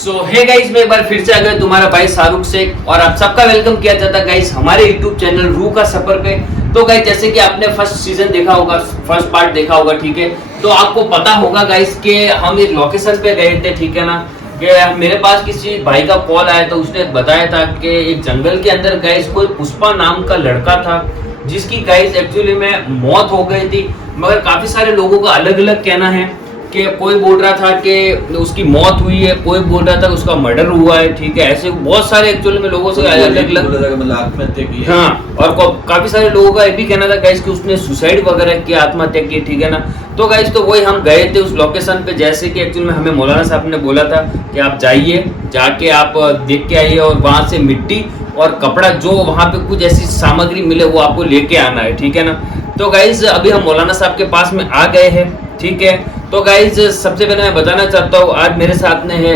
सो hey guys, मैं एक बार फिर से आ गया तुम्हारा भाई शाहरुख शेख और आप सबका वेलकम किया जाता है गाइस हमारे यूट्यूब चैनल रूह का सफर पे। तो गाइस जैसे कि आपने फर्स्ट सीजन देखा होगा, फर्स्ट पार्ट देखा होगा, ठीक है। तो आपको पता होगा गाइस कि हम एक लोकेशन पे गए थे, ठीक है ना। कि मेरे पास किसी भाई का कॉल आया था, उसने बताया था कि एक जंगल के अंदर गाइस कोई पुष्पा नाम का लड़का था जिसकी गाइस एक्चुअली में मौत हो गई थी। मगर काफी सारे लोगों का अलग अलग कहना है कि कोई बोल रहा था कि उसकी मौत हुई है, कोई बोल रहा था कि उसका मर्डर हुआ है, ठीक है। ऐसे बहुत सारे एक्चुअली में लोगों से अलग अलग मतलब आत्महत्या की है। हाँ, और काफी सारे लोगों का ये भी कहना था गाइस कि उसने सुसाइड वगैरह किया, आत्महत्या की, ठीक है ना। तो गाइस तो वही हम गए थे उस लोकेशन पे, जैसे कि एक्चुअली में हमें मौलाना साहब ने बोला था कि आप जाइए, जाके आप देख के आइए और वहां से मिट्टी और कपड़ा जो वहां पे कुछ ऐसी सामग्री मिले वो आपको लेके आना है, ठीक है ना। तो गाइज अभी हम मौलाना साहब के पास में आ गए हैं, ठीक है। तो गाइज सबसे पहले मैं बताना चाहता हूँ, आज मेरे साथ में है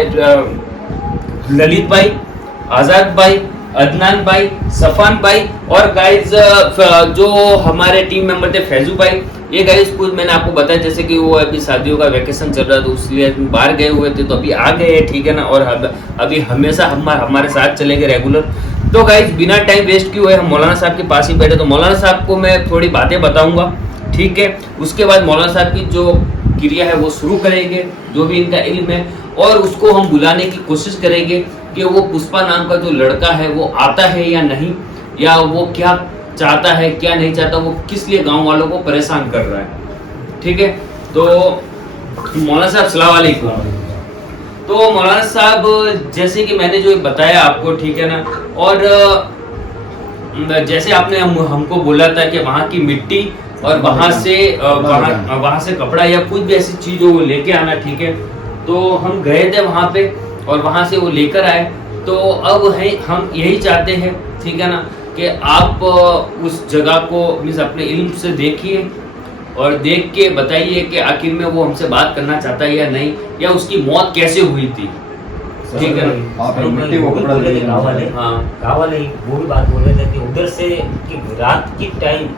ललित भाई, आजाद भाई, अदनान भाई, सफान भाई और गाइज जो हमारे टीम मेंबर थे फैजू भाई। ये गाइज कुछ मैंने आपको बताया जैसे कि वो अभी शादियों का वैकेशन चल रहा था, उसलिए बाहर गए हुए थे, तो अभी आ गए हैं, ठीक है ना। और अभी हमेशा हमारे साथ चलेंगे रेगुलर। तो गाइज बिना टाइम वेस्ट किए हुए हम मौलाना साहब के पास ही बैठे। तो मौलाना साहब को मैं थोड़ी बातें बताऊंगा, ठीक है। उसके बाद मौलाना साहब की जो क्रिया है वो शुरू करेंगे, जो भी इनका इल्म है, और उसको हम बुलाने की कोशिश करेंगे कि वो पुष्पा नाम का जो लड़का है वो आता है या नहीं, या वो क्या चाहता है क्या नहीं चाहता, वो किस लिए गांव वालों को परेशान कर रहा है, ठीक है। तो मौलाना साहब अस्सलाम वालेकुम। तो मौलाना साहब जैसे कि मैंने जो बताया आपको, ठीक है ना, और जैसे आपने हमको बोला था कि वहाँ की मिट्टी और वहाँ से कपड़ा या कुछ भी ऐसी चीज वो लेके आना, ठीक है। तो हम गए थे वहाँ पे और वहाँ से वो लेकर आए। तो अब है हम यही चाहते हैं, ठीक है ना, कि आप उस जगह को मीन्स अपने इल्म से देखिए और देख के बताइए कि आखिर में वो हमसे बात करना चाहता है या नहीं, या उसकी मौत कैसे हुई थी, ठीक है ना। आप मिट्टी को कपड़ा दे देंगे। गाँव वाले वो भी बात बोल रहे थे कि उधर से कि रात की टाइम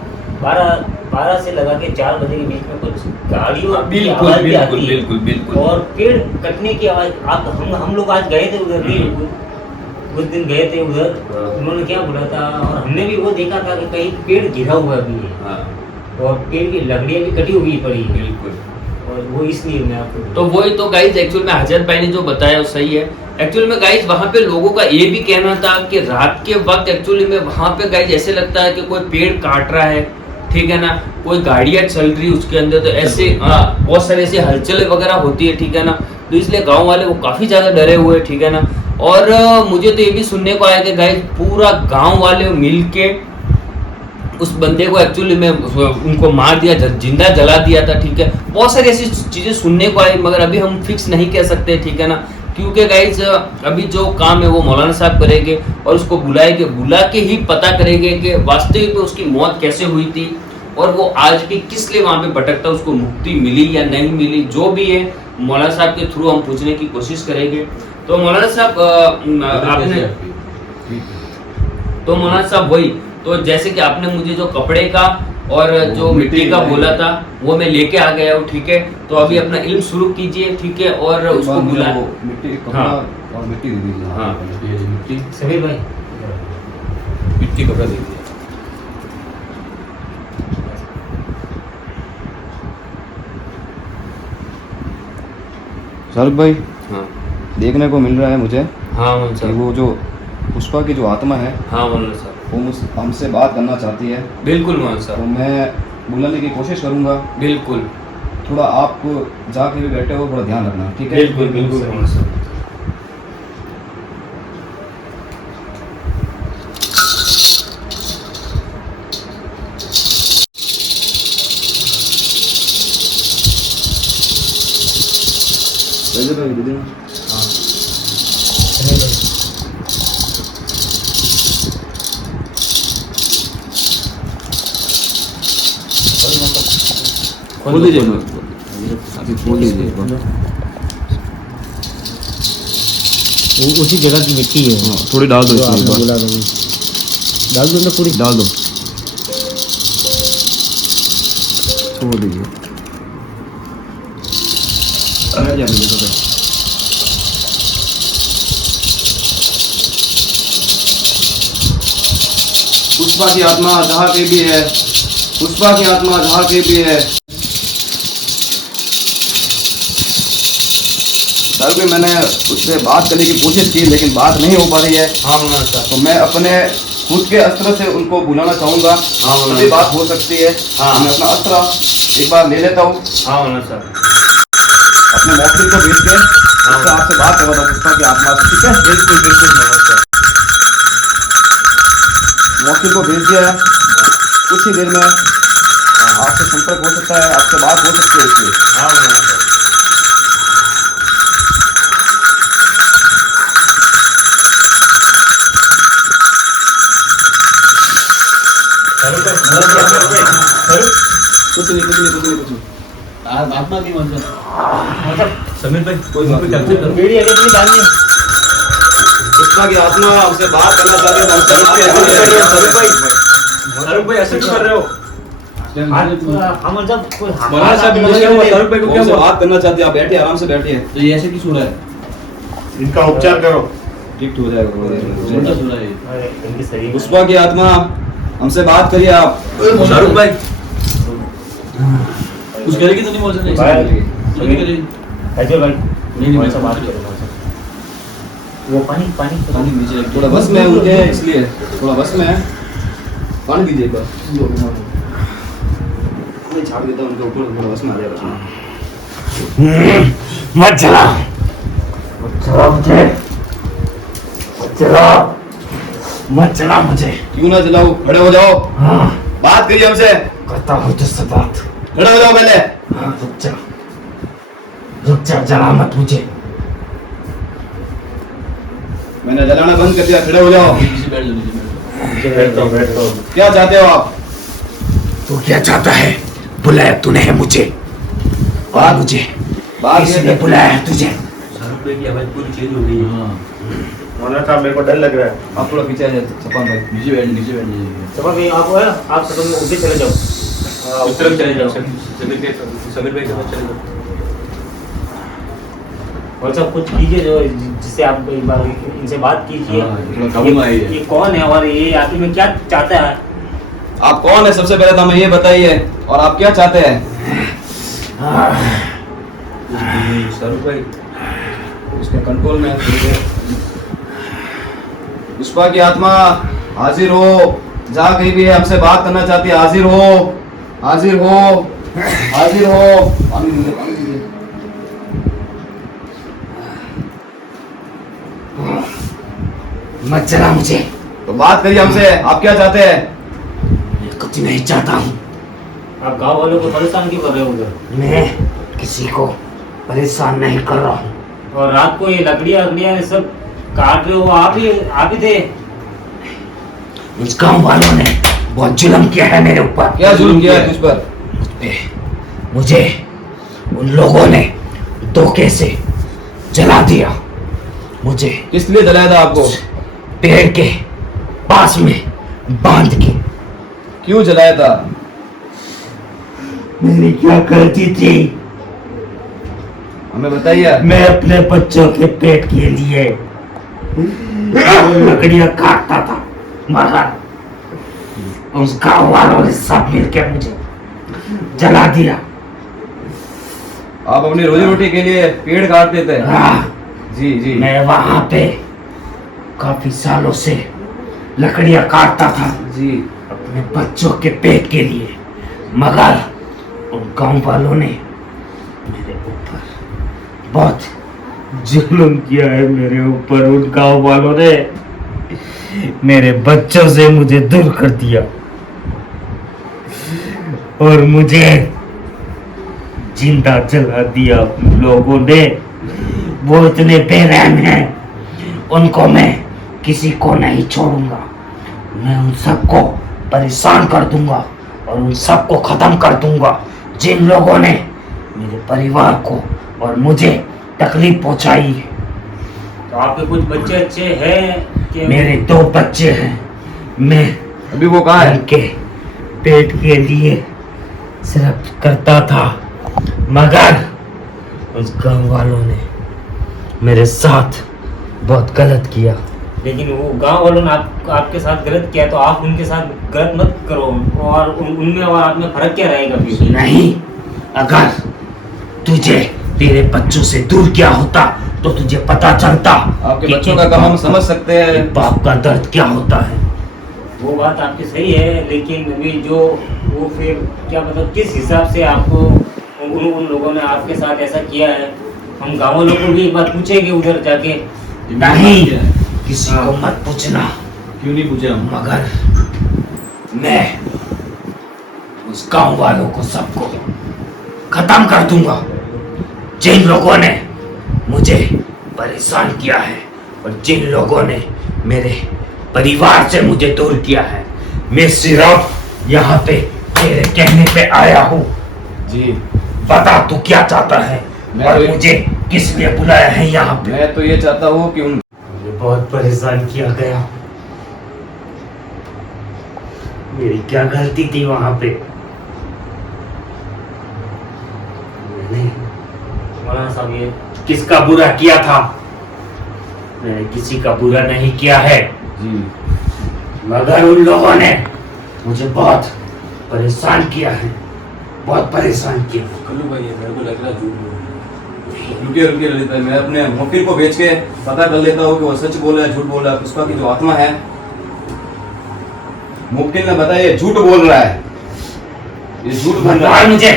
12 से लगा के 4 बजे के बीच में कुछ गाड़ियों की आवाज भी आती है। बिल्कुल। और पेड़ कटने की आवाज। आप हम लोग आज गए थे उधर भी, कुछ दिन गए थे उधर। उन्होंने क्या बोला था, और हमने भी वो देखा था कि कहीं पेड़ गिरा हुआ भी है और पेड़ की लकड़ियाँ भी कटी हुई पड़ी है। बिल्कुल। और वो इसलिए मैं आपको तो वही तो गाइज एक्चुअल में हजरत भाई ने जो बताया वो सही है। एक्चुअल में गाइज वहाँ पे लोगों का ये भी कहना था कि रात के वक्त एक्चुअली में वहाँ पे गाइज ऐसे लगता है कि कोई पेड़ काट रहा है, ठीक है ना, कोई गाड़ियाँ चल रही उसके अंदर, तो ऐसे बहुत सारे ऐसे हलचल वगैरह होती है, ठीक है ना। तो इसलिए गाँव वाले वो काफी ज्यादा डरे हुए, ठीक है ना। और मुझे तो ये भी सुनने को आया कि गाइज पूरा गाँव वाले मिल के उस बंदे को एक्चुअली में उनको मार दिया, जिंदा जला दिया था, ठीक है। बहुत सारी ऐसी चीजें सुनने को आई, मगर अभी हम फिक्स नहीं कह सकते, ठीक है ना, क्योंकि गाइज अभी जो काम है वो मौलाना साहब करेंगे और उसको बुला के ही पता करेंगे कि वास्तविक में उसकी मौत कैसे हुई थी और वो आज भी किस लिए वहां पे भटकता, उसको मुक्ति मिली या नहीं मिली, जो भी है मौलाना साहब के थ्रू हम पूछने की कोशिश करेंगे। तो मौलाना साहब वही, तो जैसे कि आपने मुझे जो कपड़े का और जो मिट्टी का बोला था वो मैं लेके आ गया हूँ, ठीक है। तो अभी अपना इल्म शुरू कीजिए, ठीक है, और उसको बुला मिट्टी कपड़ा और मिट्टी दे दीजिए। हाँ। मिट्टी सभी भाई मिट्टी कपड़ा दे दीजिए। शाहरुख भाई, हाँ देखने को मिल रहा है मुझे हाँ कि वो जो पुष्पा की जो आत्मा है हाँ मौलाना साहब, वो हमसे बात करना चाहती है। बिल्कुल मौलाना तो साहब, मैं बुलाने की कोशिश करूंगा। बिल्कुल थोड़ा आप जाके भी बैठे हो, थोड़ा ध्यान रखना, ठीक है। बिल्कुल मौलाना साहब। खोल दीजिए, अभी खोल दीजिए। वो उसी जगह की मिट्टी है। हाँ, थोड़ी डाल दो जो आपने इसमें। बोला था वो। डाल दो ना, पूरी डाल दो, छोड़ दीजिए। पुष्पा की आत्मा जहाँ पे भी है, पुष्पा की आत्मा जहाँ पे भी है। सर भी मैंने उससे बात करने की कोशिश की लेकिन बात नहीं हो पा रही है। हाँ मौलाना साहब। तो मैं अपने खुद के अस्त्र से उनको बुलाना चाहूंगा। हाँ मौलाना तभी बात साहब। हो सकती है। हाँ। मैं अपना अस्त्र एक बार ले लेता हूँ, हाँ मौलाना साहब। अपने मौके को भेज के उससे आपसे बात करवाता हूँ पुष्पा की आत्मा से, ठीक है? बिल्कुल बिल्कुल मौलाना साहब। मौके को भेज दिया है, कुछ ही देर में आपसे संपर्क हो सकता है, आपसे बात हो सकती है इसलिए। हाँ मौलाना साहब। कुछ नहीं। आत्मा की मतलब समीर भाई कोई बात नहीं। बीड़ी अभी नहीं डालनी है। पुष्पा की आत्मा हमसे बात करना चाहती है, हमसे बात करना चाहती है। समीर भाई ऐसे क्यों कर रहे हो? हम जब कोई मौलाना साहब शाहरुख भाई को क्या हमसे हुआ? बात करना चाहती है, आप बैठिए, आराम से बैठिए। तो ये ऐसे क्यों हो रहा है? इनका उपचार करो। ठीक हो जाएगा थोड़ी देर में। उल्टा हो रहा है ये। अरे, इनकी शरीर में- पुष्पा की आत्मा हमसे बात करिए आप। शाहरुख भाई कुछ करेगी तो नहीं मौजूद नहीं भाई, नहीं करेगी। अजय भाई नहीं, कौन सा बात नहीं। करो, कौन सा? वो पानी पानी पानी नीचे रख थोड़ा बस में उनके, इसलिए थोड़ा बस में है। पानी दीजिए एक बार। मैं झाड़ देता हूं उनके ऊपर, थोड़ा बस में आ जाएगा। मत चला मुझे, मत चला मुझे। क्यों ना जलाओ, खड़े हो जाओ, हाँ बात करिए हमसे। करता हूँ तुझसे बात। खड़े हो जाओ पहले। हाँ रुक जा जला मत मुझे। मैंने जलाना बंद कर दिया, खड़े हो जाओ। नीचे बैठ जाओ, नीचे बैठ जाओ। बैठो। क्या चाहते हो आप? तू क्या चाहता है? बुलाया तूने है मुझे, और मुझे बात किसने ये बुलाया है तुझे? शाहरुख भाई की आवाज पूरी चेंज हो गई है। हाँ मौलाना साहब मेरे को डर लग रहा है। आप थोड़ा पीछे आ जाए छपान भाई। नीचे बैठ जाइए। चलो भाई आप सब ऊपर चले जाओ। उस तरफ चले जाओ। समीर भाई के पास चले जाओ। और सब कुछ कीजिए जो जिससे आप एक बार इनसे बात कीजिए। हाँ, थोड़ा काबू में आइए। ये कौन है और ये आखिर में क्या चाहता है? आप कौन है सबसे पहले तो हमें ये बताइए, और आप क्या चाहते हैं? शाहरुख भाई उसके कंट्रोल में है थोड़ी देर। पुष्पा की आत्मा हाजिर हो, जहाँ कहीं भी है हमसे बात करना चाहती है, हाजिर हो, हाजिर हो, हाजिर हो। पानी दीजिए, पानी दीजिए। मत चला मुझे। तो बात करिए हमसे, आप क्या चाहते हैं? मैं कुछ नहीं चाहता हूँ। आप गांव वालों को परेशान क्यों कर रहे हो उधर? मैं किसी को परेशान नहीं कर रहा हूँ। और रात को ये लकड़ियाँ सब काट रहे हो, आप ही थे। उस गांव वालों ने बहुत जुल्म किया है मेरे ऊपर। क्या जुल्म किया है तुझ पर? मुझे उन लोगों ने धोखे से जला दिया। मुझे किस लिए जलाया था आपको? पेड़ के पास में बांध के। क्यों जलाया था? मैंने क्या गलती थी? हमें बताइए। मैं अपने बच्चों के पेट के लिए लकड़ियां काटता था, मगर उस गांव वालों ने सब मिलकर मुझे जला दिया। आप अपनी रोजी रोटी के लिए पेड़ काटते थे? हाँ, जी जी। मैं वहां पे काफी सालों से लकड़ियां काटता था जी। अपने बच्चों के पेट के लिए, मगर उन गांव वालों ने मेरे ऊपर बहुत जुल्म किया है। मेरे ऊपर उन गांव वालों ने मेरे बच्चों से मुझे दूर कर दिया और मुझे जिंदा जला दिया उन लोगों ने। वो इतने बेरहम हैं, उनको मैं किसी को नहीं छोड़ूंगा। मैं उन सबको परेशान कर दूंगा और उन सबको खत्म कर दूंगा जिन लोगों ने मेरे परिवार को और मुझे तकलीफ पहुंचाई है। तो आपके कुछ बच्चे अच्छे हैं? मेरे 2 बच्चे हैं। मैं अभी वो कहाँ है? उनके पेट के लिए सिर्फ करता था, मगर उस गांव वालों ने मेरे साथ बहुत गलत किया। लेकिन वो गांव वालों ने आपके साथ गलत किया तो आप उनके साथ गलत मत करो, और उनमें और आप में फर्क क्या रहेगा फिर? नहीं, अगर तुझे तेरे बच्चों से दूर क्या होता तो तुझे पता चलता आपके कि बच्चों का काम हम समझ सकते हैं। बाप का दर्द क्या होता है। वो बात आपकी सही है, लेकिन अभी जो वो फिर क्या मतलब किस हिसाब से आपको उन लोगों ने आपके साथ ऐसा किया है, हम गाँव वालों को भी एक बार पूछेंगे उधर जाके। नहीं, किसी को मत पूछना। क्यों नहीं पूछे हम? मगर मैं उस गांव वालों को सबको खत्म कर दूंगा जिन लोगों ने मुझे परेशान किया है और जिन लोगों ने मेरे परिवार से मुझे दूर किया है। मैं सिर्फ यहाँ पे तेरे कहने पे आया हूँ। जी, बता तू क्या चाहता है मैं और तो- मुझे किस लिए बुलाया है यहाँ पे। मैं तो ये चाहता हूँ कि उन मुझे बहुत परेशान किया गया। मेरी क्या गलती थी वहां पे? मैंने मौलाना साहब ये किसका बुरा किया था? मैंने किसी का बुरा नहीं किया है, जी, मगर उन लोगों ने मुझे बहुत परेशान किया है, बहुत परेशान किया। कल्लू भाई मेरे को लग रहा है झूठ बोल रहे हैं। रुकिए रुकिए ललित भाई, मैं अपने वकील को भेज के पता कर लेता हूँ कि वो सच बोल रहा है झूठ बोल रहा है। पुष्पा की जो आत्मा है, मुवक्किल ने बताया ये झूठ बोल रहा है, ये झूठ बोल मत रहा मार है। मुझे,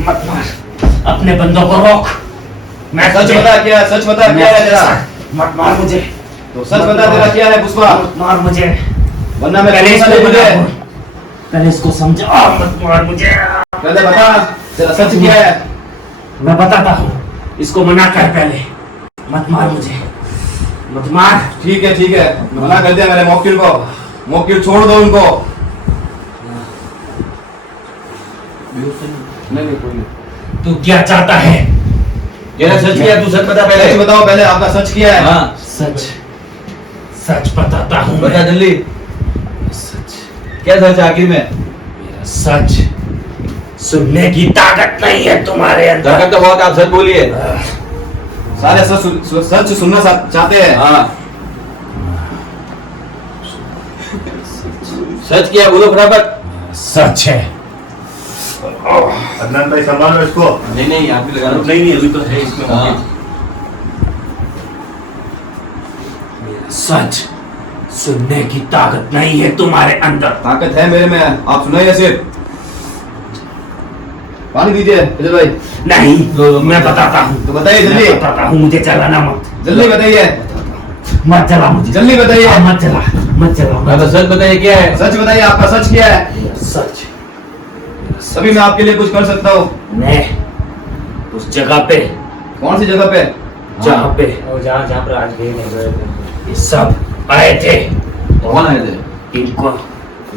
मत मार, अपने बंदों को रोक। मैं सच बता क्या है, सच बता क्या है तेरा? मत मार मुझे, तो सच बता तेरा क्या है पुष्पा, मत मार मुझे। वरना मैं पहले पुलिस इसको वाले बता, मुझे पहले इसको समझा। मत मार मुझे, पहले बता तेरा सच क्या है। मैं बताता हूँ। इसको मना कर पहले, मत मार मुझे, मत मार। ठीक है, मना कर दिया मेरे मुवक्किल को, मुवक्किल छोड़ दो उनको। नहीं कोई नहीं। तू क्या चाहता है? तेरा सच क्या है, तू सच बता पहले। सच बताओ पहले, आपका सच क्या है? हाँ सच, सच बताता हूँ। बता मैं। जल्दी। सच, क्या सच है आखिर में? मेरा सच सुनने की ताकत नहीं है तुम्हारे अंदर। ताकत तो बहुत, आप सच बोलिए। सारे सच सुनना चाहते हैं। हाँ सच क्या है, बोलो फटाफट। सच है। अदनान भाई संभालो इसको। नहीं आप भी लगा लो। नहीं अभी तो है इसमें। हाँ। मेरा सच सुनने की ताकत नहीं है तुम्हारे अंदर। ताकत है मेरे में, आप सुनाइए सिर्फ। पानी दीजिए अजय भाई। नहीं, मैं बताता हूँ। तो बताइए जल्दी। मैं बताता हूँ, मुझे चलाना मत। जल्दी बताइए, मत चला मुझे। जल्दी बताइए। हाँ, मत चला, मत चला। हाँ, तो सच बताइए क्या है, सच बताइए आपका सच क्या है। मेरा सच, अभी मैं आपके लिए कुछ कर सकता हूँ। मैं उस जगह पे, कौन सी जगह पे? जहाँ पे और जहाँ पर आज गए नहीं गए थे। ये सब आए थे, कौन आए थे? इनको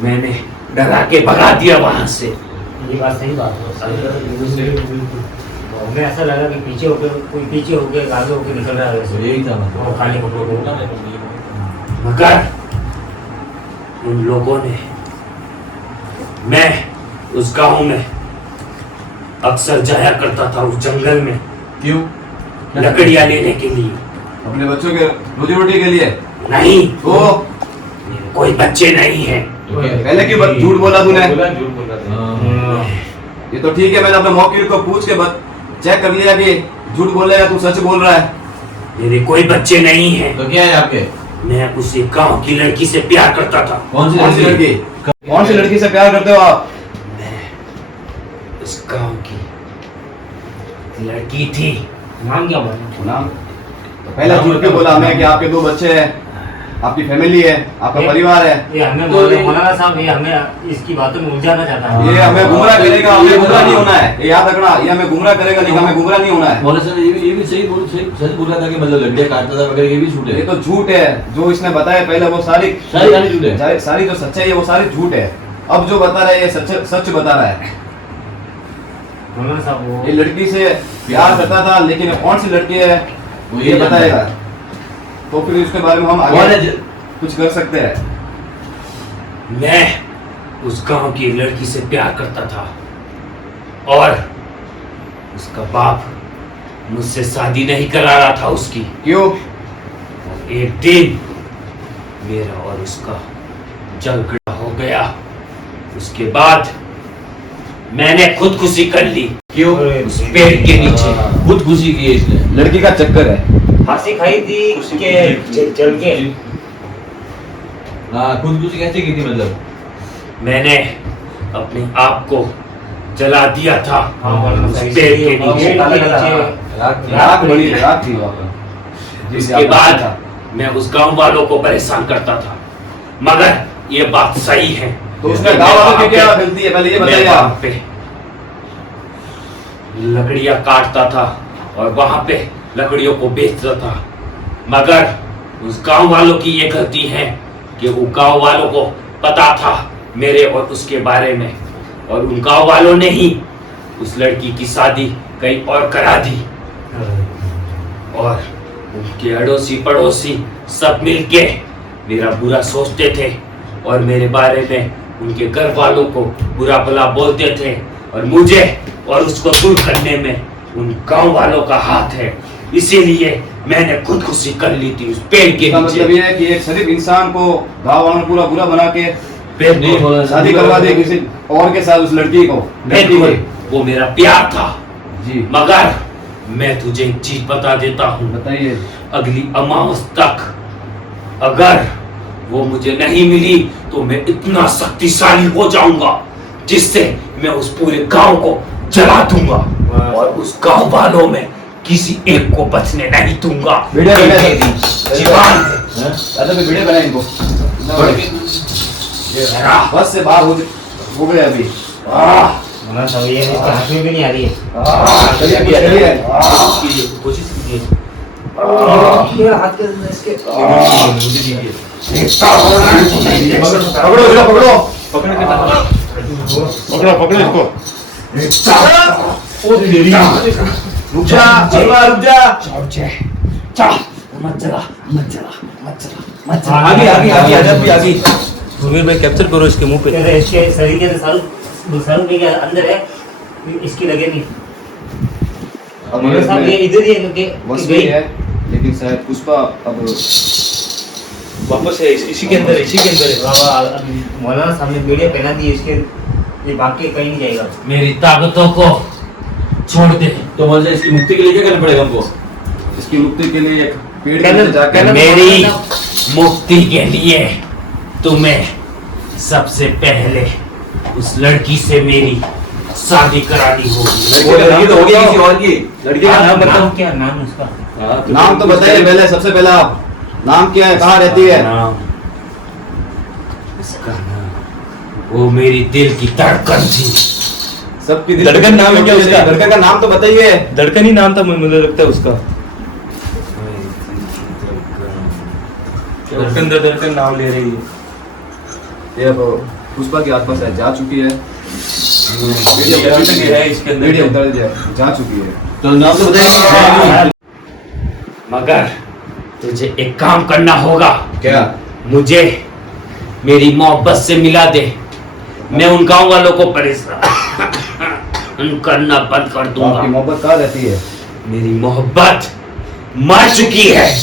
मैंने डरा के भगा दिया वहां से। ये बात सही बात है। हमें ऐसा लगा कि पीछे होके कोई पीछे होके आगे होके निकल रहा है वैसे। यही था वो खाली कपड़ों को। मगर उन लोगों ने, मैं उस गांव में अक्सर जाया करता था, उस जंगल में क्यों? लकड़ियां लेने के लिए। अपने बच्चों के रोजी रोटी के लिए? नहीं, तो मेरे कोई बच्चे नहीं हैं। पहले क्यों झूठ बोला तूने? झूठ बोल रहा था। ये तो ठीक है, मैंने अपने मुवक्किल को पूछ के चेक कर लिया कि झूठ बोल रहा है, तू सच बोल रहा है। मेरे कोई बच्चे नहीं हैं। तो क्या है आपके? मैं उसी गांव की लड़की से प्यार करता था। कौन सी लड़की? कौन सी लड़की से प्यार करते हो आप? मैं उस गांव की लड़की थी। नाम क्या बोला? नाम? तो पहले झूठ क्यों बोला हमें कि आपके 2 बच्चे हैं, आपकी फैमिली है, आपका परिवार है? ये हमें तो ये- मौलाना साहब ये हमें इसकी बातों में उलझाना चाहता है। ये हमें गुमराह करेगा, हमें गुमराह नहीं होना है, ये याद रखना। ये हमें गुमराह करेगा लेकिन हमें गुमराह नहीं होना है। मौलाना साहब ये भी सच बोल रहा था कि मतलब लड्डे काटता था वगैरह, ये भी झूठ ये है। तो झूठ है, जो इसने बताया पहले वो सारी सारी झूठ है। सारी जो सच्चाई है वो सारी झूठ है। अब जो बता रहा है ये सच बता रहा है। मौलाना साहब वो ये लड़की से प्यार करता था, लेकिन कौन सी लड़की है वो ये ये बताएगा, तो फिर उसके बारे में हम कौन आगे है? कुछ कर सकते हैं। मैं उस गांव की लड़की से प्यार करता था और उसका बाप मुझसे शादी नहीं करा रहा था उसकी। क्यों? एक दिन मेरा और उसका झगड़ा हो गया। उसके बाद मैंने खुदकुशी कर ली। क्यों? उस पेड़ के नीचे। खुदकुशी की है इसने। लड़की का चक्कर है। फांसी खाई थी के जल के। हाँ, खुदकुशी कैसे की थी मतलब? मैंने अपने आप को जला दिया था उस पेड़ के नीचे। रात थी वहाँ पर। उसके बाद मैं उस गांव वालों को परेशान करता था, मगर ये बात सही है। तो उसमें गाँव वालों की क्या गलती है, पहले ये बताइए मैं वहाँ आप। पे लकड़ियां काटता था और वहां पे लकड़ियों को बेचता था, मगर उस गांव वालों की ये गलती है कि वो गांव वालों को पता था मेरे और उसके बारे में, और उन गांव वालों ने ही उस लड़की की शादी कहीं और करा दी। और उनके अड़ोसी पड़ोसी सब मिलके मेरा बुरा सोचते थे और मेरे बारे में उनके घर वालों को बुरा भला बोलते थे, और मुझे और उसको दूर करने में उन गांव वालों का हाथ है। इसीलिए मैंने खुदकुशी कर ली थी उस पेड़ के इसका मतलब नीचे। ये है कि एक शरीफ इंसान को गाँव वालों ने पूरा बुरा बना के बिल्कुल शादी करवा दी किसी और के साथ, उस लड़की को। बिल्कुल, वो मेरा प्यार था। जी मगर मैं तुझे एक चीज बता देता हूँ, बताइए। अगली अमावस तक अगर वो मुझे नहीं मिली तो मैं इतना शक्तिशाली हो जाऊंगा जिससे मैं उस पूरे गांव को जला दूंगा और उस गांव वालों में किसी एक को बचने नहीं दूंगा। वीडियो बना ये मेरी जीवन है। दादा पे वीडियो बनाए इनको। बस से बाहर हो गए अभी। मौलाना साहब ये इसके हाथ में भी नहीं आ रही है। चलिए चलिए। कोशिश कीजिए। ये हाथ के अंदर इसके पकड़ो इसको, पकड़ो पकड़ो इसको। रुक जा, रुक जा। आगे आगे आगे आजाद भी आगे। सुबीर भाई कैप्चर करो इसके मुंह पे। कहते इसके शरीर के साल के अंदर है, इसकी लगे नहीं। अब मौलाना साहब ये इधर ही है क्योंकि बस वही है, लेकिन शायद पुष्पा अब वापस है इसी के अंदर है, इसी के अंदर है। बाबा मौलाना साहब ने वीडियो पहना दी इसके, ये भाग के कहीं नहीं जाएगा। मेरी ताकतों को छोड़ दे। तो मतलब इसकी मुक्ति के लिए क्या करना पड़ेगा हमको? इसकी मुक्ति के लिए एक पेड़ कहना- नीचे जाकर कहना- मेरी मुक्ति के लिए तुम्हें सबसे पहले उस लड़की से मेरी शादी करानी होगी। लड़की तो हो गया किसी और की। लड़की का नाम बताओ। नाम क्या नाम उसका? हाँ, नाम तो बताइए पहले, सबसे पहला आप नाम क्या है, कहाँ रहती है? नाम, इसका नाम, वो मेरी दिल की धड़कन थी। सबकी धड़कन नाम है क्या उसका? धड़कन का नाम तो बताइए। धड़कन ही नाम था मुझे लगता है उसका। धड़कन नाम ले रही है। ये अब पुष्पा के आसपास है, जा चुकी है। अभी तक ये है इसके वीडियो अंदर। उतार दिया, जा चुकी है। तो नाम तो बताइए। मगर तुझे एक काम करना होगा। क्या? मुझे मेरी मोहब्बत से मिला दे, मैं उन गांव वालों को परेशान करना बंद कर तो आपकी दूंगा। मोहब्बत कहाँ रहती है? मेरी मोहब्बत मर चुकी है,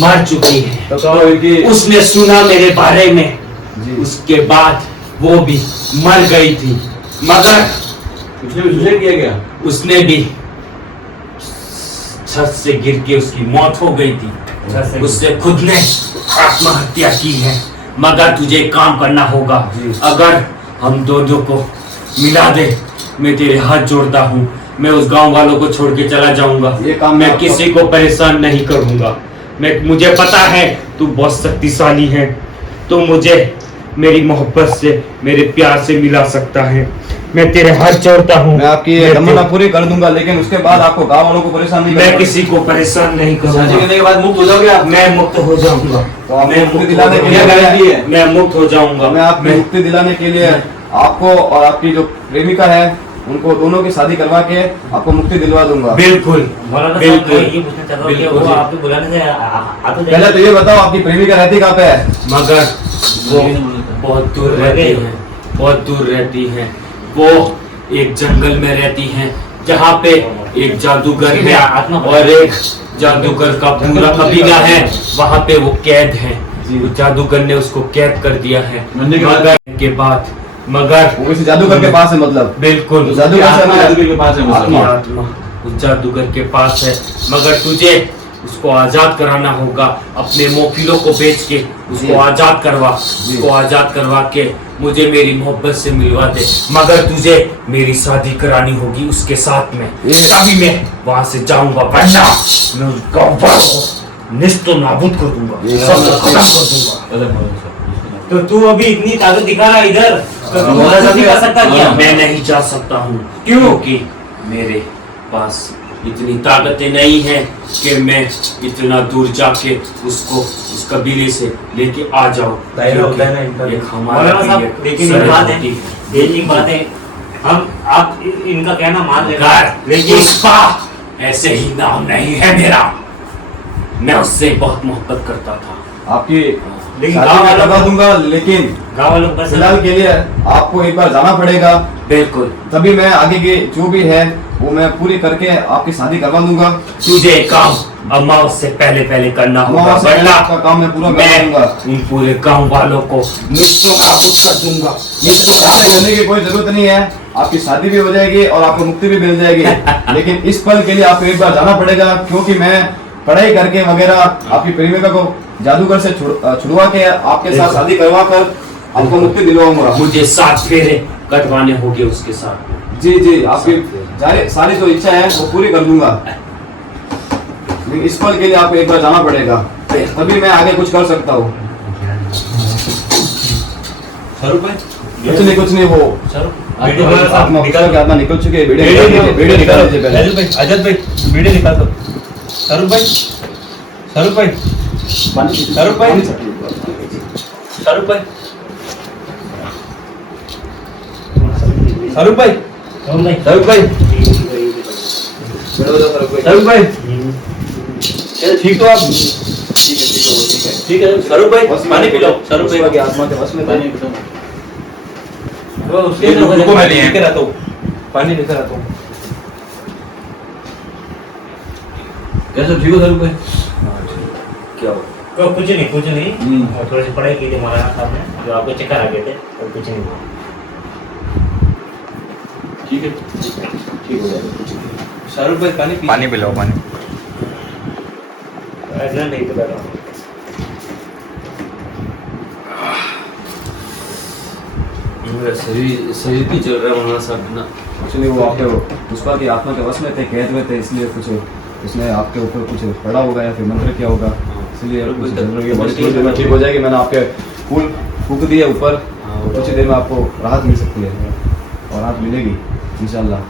मर चुकी है। तब तो इनकी उसने सुना मेरे बारे में, जी उसके बाद वो भी मर गई थी, मगर उसने सुसाइड किया क्या? उसने भी छत से गिर के उसकी मौत हो गई थी। उससे खुद ने आत्महत्या की है। मगर तुझे एक काम करना होगा, जी। अगर हम दोनों को मिला दे, मैं तेरे हाथ जोड़ता हूँ, मैं उस गांव वालों को छोड़ के चला जाऊंगा। ये काम मैं आपको- किसी को परेशान नहीं करूंगा। मुझे पता है तू बहुत शक्तिशाली है, तू मुझे मेरी मोहब्बत से, मेरे प्यार से मिला सकता है। मैं तेरे हाथ जोड़ता हूँ। मैं आपकी ये तमन्ना पूरी कर दूंगा, लेकिन उसके बाद आपको गाँव वालों को परेशान नहीं मैं करना। किसी को परेशान नहीं शादी करूंगा। करने के बाद मुक्त हो जाओगे आप? मैं मुक्त हो जाऊंगा। तो आप मैं मुक्ति मुक्त दिलाने हो के लिए जाऊंगा। गारंटी है? मैं मुक्त हो जाऊंगा। मैं आपकी मुक्ति दिलाने के लिए आपको और आपकी जो प्रेमिका है उनको दोनों की शादी करवा के आपको मुक्ति दिलवा दूंगा। बिल्कुल मौलाना साहब बिल्कुल। मैं ये पूछना चाहता हूँ कि बिल्कुल वो जी। आपको बुलाने से आ तो पहले तो ये बताओ, आपकी प्रेमिका रहती कहाँ पे है? मगर वो बहुत दूर रहती है, बहुत दूर रहती है। वो एक जंगल में रहती है जहाँ पे एक जादूगर है और एक जादूगर का पूरा कबीला है। वहाँ पे वो कैद है। जी। उस जादूगर ने उसको कैद कर दिया है मरने के बाद? मगर वो किसी जादूगर के पास है मतलब? बिल्कुल तो जादूगर से हमें- जादूगर के पास है मतलब। उसकी आत्मा उस जादूगर के पास है, मगर तुझे उसको आजाद कराना होगा। अपने मोकिलों को बेच के जी। उसको आजाद करवा के मुझे मेरी मोहब्बत से मिलवा दे, मगर तुझे मेरी शादी करानी होगी उसके साथ में, तभी मैं वहां से जाऊंगा, वरना मैं उस गाँव वालों को निस्तो नाबूद कर दूंगा, सब खत्म कर दूंगा। तो तू अभी इतनी ताकत दिखा रहा है इधर, तो तू हाँ, मदद नहीं कर सकता क्या? मैं नहीं जा सकता हूँ क्योंकि मेरे पास इतनी ताकतें नहीं है कि मैं इतना दूर जाके उसको उस कबीले से लेके आ जाऊं। दायरा होता है ना इनका। ये हमारा मौलाना भी साहब, एक लेकिन एक बात है, सरहद होती एक बात है, हम आप इनका कहना मान लेना, लेकिन लेकिन पुष्पा ऐसे ही नाम नहीं है मेरा, मैं उससे बहुत मोहब्बत करता था। आपकी लेकिन शादी गाँव मैं वालों करवा को- दूंगा, लेकिन गाँव वालों को पसंद- फिलहाल के लिए आपको एक बार जाना पड़ेगा, बिल्कुल, तभी मैं आगे की जो भी है वो मैं पूरी करके आपकी शादी करवा दूंगा। तुझे काम अमावस से पहले करना होगा, अमावस से वरना आपका काम मैं पूरा करवा मैं दूंगा। उन पूरे गांव वालों को निस्तो नाबूद कर दूंगा। शादी करने की कोई जरूरत नहीं है, आपकी शादी भी हो जाएगी और आपको मुक्ति भी मिल जाएगी। लेकिन इस पल के लिए आपको एक बार जाना पड़ेगा, क्योंकि मैं पढ़ाई करके वगैरह आपकी प्रेमिका को जादूगर से छुड़वा के आपके साथ शादी करवा कर आपको मुक्ति दिलवाऊंगा। मुझे 7 फेरे कटवाने होंगे उसके साथ। जी जी, आपकी सारी जो इच्छा है वो पूरी कर दूंगा, लेकिन इस पल के लिए आपको एक बार जाना पड़ेगा, तभी मैं आगे कुछ कर सकता हूँ। कुछ नहीं वो सर, वीडियो आत्मा निकल चुके हैं। वीडियो वीडियो निकाल दीजिए पहले। राजू भाई, आजाद भाई, वीडियो निकाल दो। शाहरुख भाई, शाहरुख भाई, शाहरुख भाई, शाहरुख भाई, शाहरुख भाई, कौन भाई? शाहरुख भाई, शाहरुख भाई, ठीक हो आप? ठीक है शाहरुख भाई, पानी पिलाओ। शाहरुख भाई की आत्मा के वश में पानी पिलाओ। वो उसके रुको, मैं लेकर आता हूँ, पानी लेकर आता हूँ। कैसे ठीक हो शाहरुख भाई? क्या हो? तो कुछ नहीं, और थोड़ी सी पढ़ाई की थी मौलाना साहब ने, जो आपको चक्कर आ गए थे, और कुछ नहीं हुआ। ठीक है, ठीक हो जाएगा। शाहरुख भाई पानी पिलाओ पानी। ऐसा नहीं तो बैठा हूँ। मेरा शरीर भी चल रहा है मौलाना साहब ना। एक्चुअली वो आपके पुष्पा की आत्मा के वश में थे, कैद में थे, इसलिए कुछ उसने आपके ऊपर कुछ पड़ा होगा या फिर मंत्र किया होगा, इसलिए कुछ चल रही है। बड़ी थोड़ी देर में ठीक हो जाएगी। मैंने आपके फूल फूक दिए ऊपर, कुछ देर में आपको राहत मिल सकती है और राहत मिलेगी इंशाल्लाह।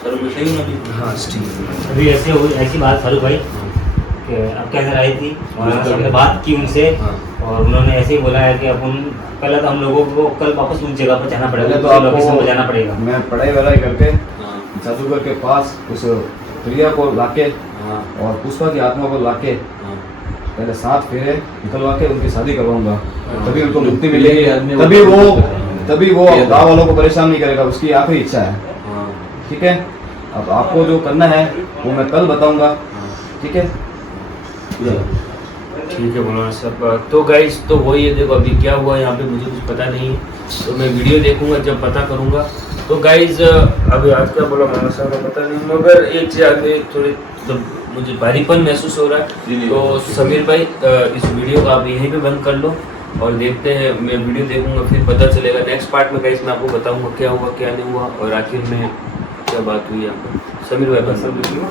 शाहरुख भाई सही हो ना अभी? हाँ ठीक है। अभी ऐसी बात फारूक भाई कि अब कहने आई थी, मौलाना साहब ने बात की उनसे, हाँ। और उन्होंने ऐसे ही बोला है कि अपन पहले तो हम लोगों को कल वापस उस जगह पर जाना पड़ेगा, पहले तो उस लोकेशन पर जाना आपको पड़ेगा। मैं पढ़ाई वढ़ाई करके हाँ, जादूगर के पास उस प्रिया को लाके हाँ, और पुष्पा की आत्मा को लाके हाँ। पहले 7 फेरे निकलवा के उनकी शादी करवाऊंगा, हाँ। तभी उनको मुक्ति प्रिया मिलेगी, के आदमी तभी वो गाँव वालों को परेशान नहीं करेगा। उसकी आखिरी इच्छा है, हाँ, ठीक है। अब आपको जो करना है वो मैं कल बताऊंगा, हाँ। ठीक है। ठीक है मौलाना साहब। तो गाइस तो वही है, देखो अभी क्या हुआ यहाँ पे मुझे कुछ पता नहीं है, तो मैं वीडियो देखूंगा जब पता करूंगा। तो गाइस अभी आज क्या बोला मौलाना साहब का पता नहीं, मगर एक चीज आगे थोड़ी तो मुझे भारीपन महसूस हो रहा है। तो समीर भाई इस वीडियो को आप यहीं पे बंद कर लो और देखते हैं, मैं वीडियो देखूंगा फिर पता चलेगा। नेक्स्ट पार्ट में गाइस मैं आपको बताऊंगा क्या हुआ क्या नहीं हुआ और आखिर में क्या बात हुई यहाँ पर। समीर भाई बंद कर दो।